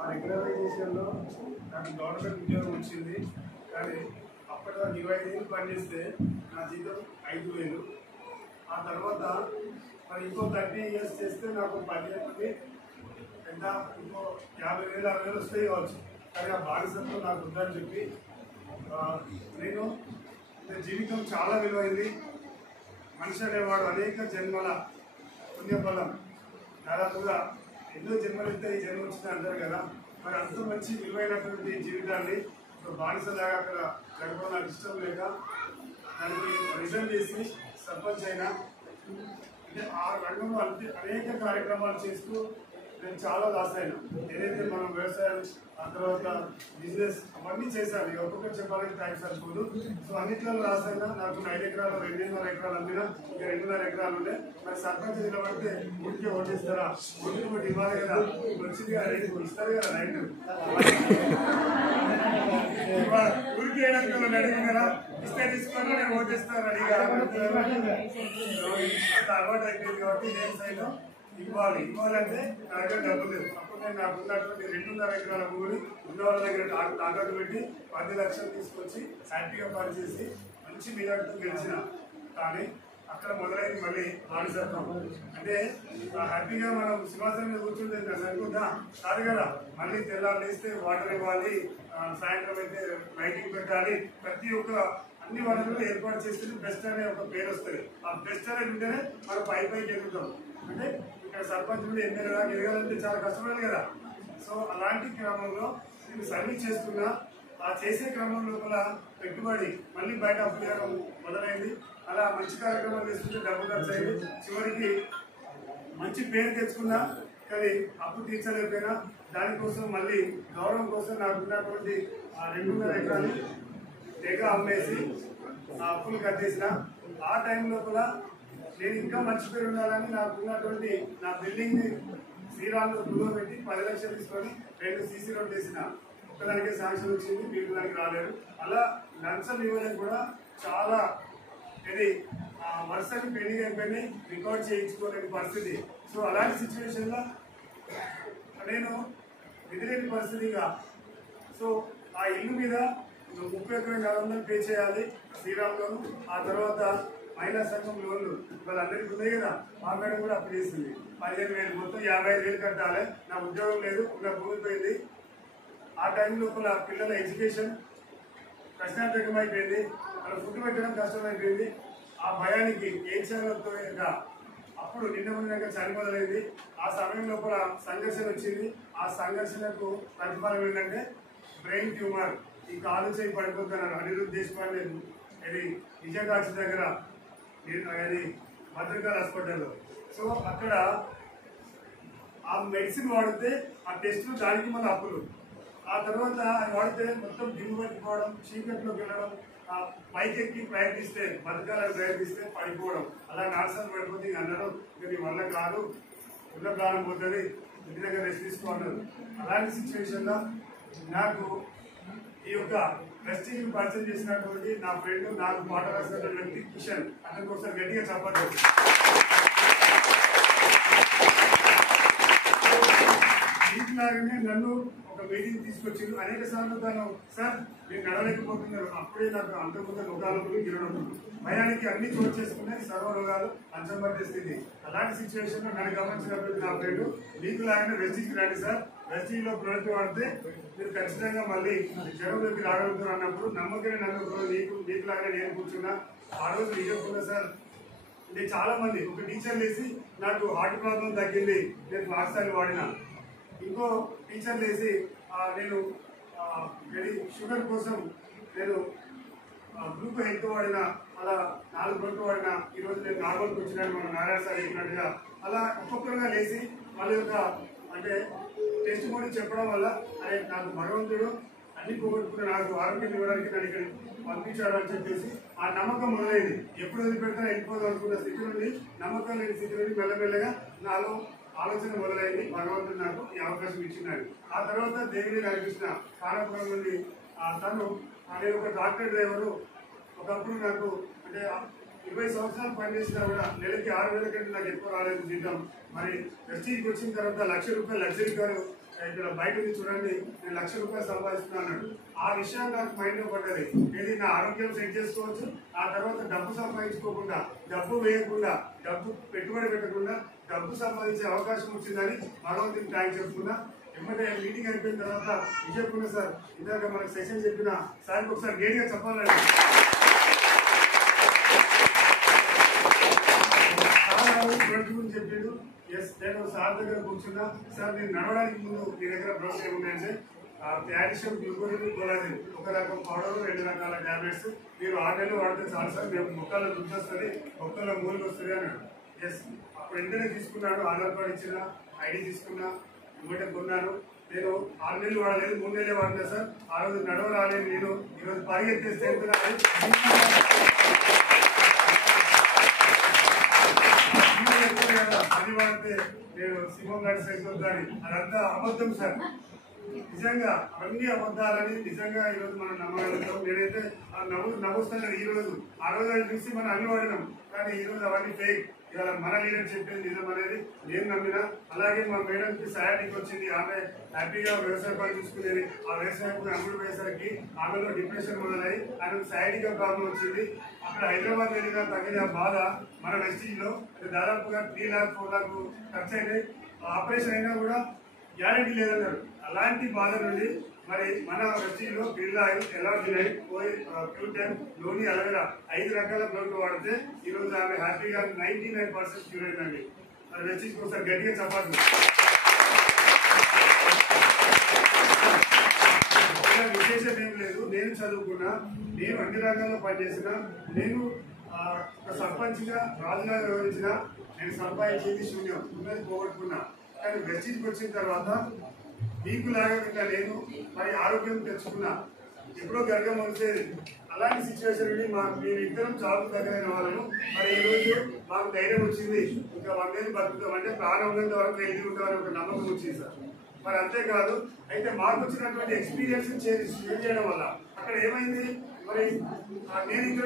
ఆ రెగ్యులరైజేషన్లో నాకు గవర్నమెంట్ ఉద్యోగం వచ్చింది. కానీ అప్పటిదాకా 25 ఏళ్ళు పనిచేస్తే నా జీతం 5,000. ఆ తర్వాత మరి ఇంకో 30 ఇయర్స్ చేస్తే నాకు 15 ఎంత ఇంకో 50,000 60,000 వస్తాయి కావచ్చు. కానీ ఆ బానిసత్వం నాకు ఉందని చెప్పి నేను జీవితం చాలా విలువైంది. మనిషి అనేవాడు అనేక జన్మల పుణ్యఫలం, దాదాపుగా ఎన్నో జన్మలైతే ఈ జన్మ వచ్చింది అంటారు కదా. మరి అంత మంచి విలువైనటువంటి జీవితాన్ని ఒక బానిసలాగా అక్కడ గడపడం నాకు ఇష్టం లేక దానికి రిజైన్ చేసి సర్పంచ్ అయినా. అంటే ఆ రంగంలో అనేక కార్యక్రమాలు చేస్తూ నేను చాలా లాస్ అయినా. ఏదైతే మనం వ్యవసాయం, ఆ తర్వాత బిజినెస్ అవన్నీ చేశాను. ఒక్కొక్కటి చెప్పాలంటే టైం సరిపోదు. సో అన్నింటిలో లాస్ అయినా. నాకు 5 ఎకరాలు 2.5 ఎకరాలు అమ్మినా, ఇంకా 2.5 ఎకరాలు ఉండే. మరి సర్పంచ్ నిలబడితే ఊరికే ఓటేస్తారా? ఊరికి ఇవ్వాలి కదా, వచ్చింది కదా, రైతు ఇస్తారు కదా రైతు. ఊరికి వేయడానికి అడిగింది కదా, ఇస్తే తీసుకొని నేను ఓటేస్తాను అడిగా. అలవాటు అయిపోయింది కాబట్టి నేను సైడ్ ఇవ్వాలంటే నా దగ్గర డబ్బులు లేదు. అప్పుడు నేను నాకు ఉన్నటువంటి 2.5 ఎకరాల భూమిని ఉన్న వాళ్ళ దగ్గర తాకట్టు పెట్టి 10 లక్షలు తీసుకొచ్చి హ్యాపీగా పనిచేసి మంచి మెజార్టీతో గెలిచిన. కానీ అక్కడ మొదలైంది మళ్ళీ బానిసత్వం. అంటే హ్యాపీగా మనం సింహాసనం మీద కూర్చుంటే సరిపోద్దా? కాదు కదా. మళ్ళీ తెల్లారు లేస్తే వాటర్ ఇవ్వాలి, సాయంత్రం అయితే లైటింగ్ పెట్టాలి. ప్రతి ఒక్క అన్ని వనరులు ఏర్పాటు చేస్తే బెస్ట్ అనే ఒక పేరు వస్తుంది. ఆ బెస్ట్ అనేది ఉంటేనే మనం పైకి ఎదుగుతాం. అంటే ఇక్కడ సర్పంచ్ నుండి ఎమ్మెల్యేగా ఎదగాలంటే చాలా కష్టపడాలి కదా. సో అలాంటి క్రమంలో నేను సర్వీస్ చేస్తున్నా. ఆ చేసే క్రమం లోపల పెట్టుబడి మళ్ళీ బయట అప్పు చేయడం మొదలైంది. అలా మంచి కార్యక్రమాలు చేస్తుంటే డబ్బు ఖర్చు అయింది. చివరికి మంచి పేరు తెచ్చుకున్నా, కానీ అప్పు తీర్చలేకపోయినా. దానికోసం మళ్ళీ గౌరవం కోసం నాకు ఉన్నటువంటి 2.5 ఎకరాలు తెగ అమ్మేసి ఆ అప్పులు కట్టేసిన. ఆ టైం లోపల నేను ఇంకా మంచి పేరు ఉండాలని నాకు ఉన్నటువంటి నా బిల్డింగ్ ని శ్రీరామ్లో గురువు పెట్టి 10 లక్షలు తీసుకొని 2 సీసీ రోడ్లు వేసిన. ఒక్కదానికే శాంక్షన్ వచ్చింది, మీకు దానికి రాలేదు. అలా లంచం ఇవ్వడానికి కూడా చాలా ఇది వర్షానికి పెండింగ్ అయిపోయింది, రికార్డ్ చేయించుకోలేని పరిస్థితి. సో అలాంటి సిచ్యువేషన్లో నేను ఎదురేని పరిస్థితిగా సో ఆ ఇల్లు మీద 30,400 పే చేయాలి శ్రీరామ్లోను. ఆ తర్వాత మహిళా సంఘం లోన్లు వాళ్ళందరికీ ఉన్నాయి కదా, మా మేడం కూడా అప్పు చేసింది. 15,000 మొత్తం 55,000 కట్టాలి. నా ఉద్యోగం లేదు, ఉన్న భూమి పోయింది. ఆ టైం లోపల పిల్లల ఎడ్యుకేషన్ కష్టార్థకం అయిపోయింది, వాళ్ళ ఫుడ్ పెట్టడం కష్టమైపోయింది. ఆ భయానికి ఏం చేయాలో అప్పుడు నిన్న చలి మొదలైంది. ఆ సమయం లోపల సంఘర్షణ వచ్చింది. ఆ సంఘర్షణకు ప్రతిఫలం ఏంటంటే బ్రెయిన్ ట్యూమర్. ఈ కాలు చేయి పడిపోతున్నారు అనిరుద్ధ్ దేశపాండే ఇది విజయకాశి దగ్గర అది భద్రకాళ హాస్పిటల్లో. సో అక్కడ ఆ మెడిసిన్ వాడితే ఆ టెస్టులు దానికి మళ్ళీ అప్పులు. ఆ తర్వాత అది వాడితే మొత్తం దిమ్ము పట్టిపోవడం, చీకట్లోకి వెళ్ళడం, పైకెక్కి ప్రయత్నిస్తే బతకాలని ప్రయత్నిస్తే పడిపోవడం, అలా నాశనం పడిపోతే అన్నారు. ఇక నీ వల్ల కాదు, ఉన్న ప్రాణం పోతుంది, ఇంటి దగ్గర రెస్ట్ తీసుకోవాలి. అలాంటి సిచ్యువేషన్లో నాకు ఈ యొక్క ప్రెస్టీజ్ పరిచయం చేసినటువంటి నా ఫ్రెండ్, నాకు పాట రాసినటువంటి వ్యక్తి కిషన్, అతనికి ఒకసారి గట్టిగా చెప్పదు. వీటిలాగానే నన్ను ఒక మీటింగ్ తీసుకొచ్చింది. అనేక సార్లు తను సార్ నేను నడవలేకపోతున్నారు. అప్పుడే నాకు అంతకుముందు రోగాలు గిరడం భయానికి అన్ని చోటు చేసుకున్నాయి, సర్వ రోగాలు అంచం పట్టే స్థితి. అలాంటి సిచ్యువేషన్ లో నన్ను గమనించినటువంటి నా ఫ్రెండ్, మీకు లాగానే వెస్టీజ్కి రండి సార్, వెస్టీజ్లో ప్రొడక్ట్ వాడితే మీరు ఖచ్చితంగా మళ్ళీ జనంలోకి రాగలుగుతారు అన్నప్పుడు నమ్మకమే నన్ను మీకు లాగానే నేను కూర్చున్నా. ఆ రోజు నిజంగా సార్ నేను చాలా మంది ఒక టీచర్ వేసి నాకు హార్ట్ ప్రాబ్లం తగ్గింది, నేను ఫ్లాక్సాయిల్ వాడినా. ఇంకో టీచర్ వేసి నేను షుగర్ కోసం నేను గ్రూప్ హెల్త్ వాడినా, అలా 4 గంటలు వాడినా. ఈరోజు నేను నార్మల్కి వచ్చినాను, మన నారాయణ సార్ చెప్పినట్టుగా. అలా ఒక్కొక్కరుగా లేచి మళ్ళీ ఒక అంటే టెస్ట్ కూడా చెప్పడం వల్ల అదే నాకు భగవంతుడు అన్ని పోగొట్టుకుని నాకు ఆరోగ్యం ఇవ్వడానికి నన్ను ఇక్కడ పంపించాడు అని చెప్పేసి ఆ నమ్మకం మొదలైంది. ఎప్పుడు వదిలిపెడతా వెళ్ళిపోదాం అనుకున్న స్థితి నుండి, నమ్మకం లేని స్థితి నుండి మెల్లమెల్లగా నాలో ఆలోచన మొదలైంది. భగవంతుడు నాకు ఈ అవకాశం ఇచ్చినాడు. ఆ తర్వాత దేవిని నడిపిస్తున్న కానపురం నుండి తను నేను ఒక డాక్టర్ డ్రైవరు. ఒకప్పుడు నాకు అంటే 20 సంవత్సరాలు పనిచేసినా కూడా నెలకి 6,000 కంటే నాకు ఎక్కువ రాలేదు జీతం. మరి వెస్టీజ్కి వచ్చిన తర్వాత 1,00,000 రూపాయలు లగ్జరీ కారు ఇక్కడ బయట చూడండి నేను ₹1,00,000 సంపాదిస్తున్నాను. ఆ విషయం నాకు మైండ్ లో పడ్డది. నేను నా ఆరోగ్యం సెట్ చేసుకోవచ్చు, ఆ తర్వాత డబ్బు సంపాదించుకోకుండా, డబ్బు వేయకుండా, డబ్బు పెట్టుబడి పెట్టకుండా డబ్బు సంపాదించే అవకాశం వచ్చిందని భగవంతుని థ్యాంక్స్ చెప్తున్నా. ఎమ్మటే మీటింగ్ అయిపోయిన తర్వాత విజయకున్న సార్ ఇందాక మనకు సెషన్ చెప్పిన సార్కి ఒకసారి గేట్గా చెప్పాలండి. చెప్పిండు. ఎస్, నేను సార్ దగ్గర కూర్చున్నా. సార్ నేను నడవడానికి ముందు మీ దగ్గర బ్రౌన్ ఏమున్నాయంటే క్యాల్షియం, గ్లూకోజ్, కొలాజిన్ ఒక రకం పౌడర్, 2 రకాల టాబ్లెట్స్ మీరు 6 నెలలు వాడితే చాలు సార్, మేము మొక్కల్లో దుడ్డు వస్తుంది, మొక్కల్లో మూలికి వస్తుంది అన్నాడు. ఎస్, అప్పుడు వెంటనే తీసుకున్నాడు. ఆధార్ కార్డు ఇచ్చిన, ఐడి తీసుకున్నా, ఇమ్మటే కొన్నాను. నేను 6 నెలలు వాడలేదు, 3 నెలలే వాడినా సార్. ఆ రోజు నడవ రాలేదు నేను, ఈరోజు పరిగెత్తేస్తే అది వాడితే నేను సింహం గారి సైతం కానీ అదంతా అబద్ధం సార్. నిజంగా అన్ని అబద్ధాలని నిజంగా ఈరోజు మనం నమ్మగలుగుతాం. నేనైతే నవ్వుస్తాను ఈ రోజు. ఆ రోజు అది చూసి మనం అన్ని వాడినాం, కానీ ఈ రోజు అవన్నీ ఫేక్. ఇవాళ మన లీడర్ చెప్పేది నిజం అనేది నేను నమ్మినా. అలాగే మా మేడంకి సయాటికి వచ్చింది, ఆమె హ్యాపీగా వ్యవసాయ పని చూసుకునేది. ఆ వ్యవసాయం అమ్ముడు పోయేసరికి ఆమెలో డిప్రెషన్ మొదలై ఆమెకు సయాటిగా ప్రాబ్లం వచ్చింది. అక్కడ హైదరాబాద్ వెళ్ళినా తగిన బాధ మన వెస్టీజ్ లో దాదాపుగా 3 లాక్ 4 లాక్ ఖర్చు అయినాయి. ఆపరేషన్ అయినా కూడా గ్యారెంటీ లేదన్నారు. అలాంటి బాధ నుండి మరి మన వెస్టీజ్ లో Birla oil, allergy oil, Q ten, లోని, అలవేరా 5 రకాల బ్లడ్ వాడితే ఈ రోజు ఆమె హ్యాపీగా 99% క్యూర్ అయిందండి. మరి వెస్టీజ్ ఒకసారి గట్టిగా చెప్పాలి. విశేషం ఏం లేదు. నేను చదువుకున్నా, నేను అన్ని రంగాల్లో పనిచేసిన, నేను ఒక సర్పంచ్ గా రాజుగా వ్యవహరించిన, నేను సంపాదించేది శూన్యం, ఉన్నది పోగొట్టుకున్నా. కానీ వెస్టీజ్కి వచ్చిన తర్వాత మీకు లాగా ఇంకా నేను మరి ఆరోగ్యం తెచ్చుకున్నా. ఎప్పుడో గర్గం వచ్చేది. అలాంటి సిచ్యువేషన్ నుండి మేము ఇద్దరం చావుకు దగ్గరైన వాళ్ళము. మరి ఈ రోజు మాకు ధైర్యం వచ్చింది, ఇంకా 100 ఏళ్ళు బతుకుతాం అంటే ప్రాణం ఉన్నంత వరకు ఎదిగి ఉంటామని ఒక నమ్మకం వచ్చింది సార్. మరి అంతేకాదు, అయితే మాకు వచ్చినటువంటి ఎక్స్పీరియన్స్ షేర్ చేయడం వల్ల అక్కడ ఏమైంది, మరి నేను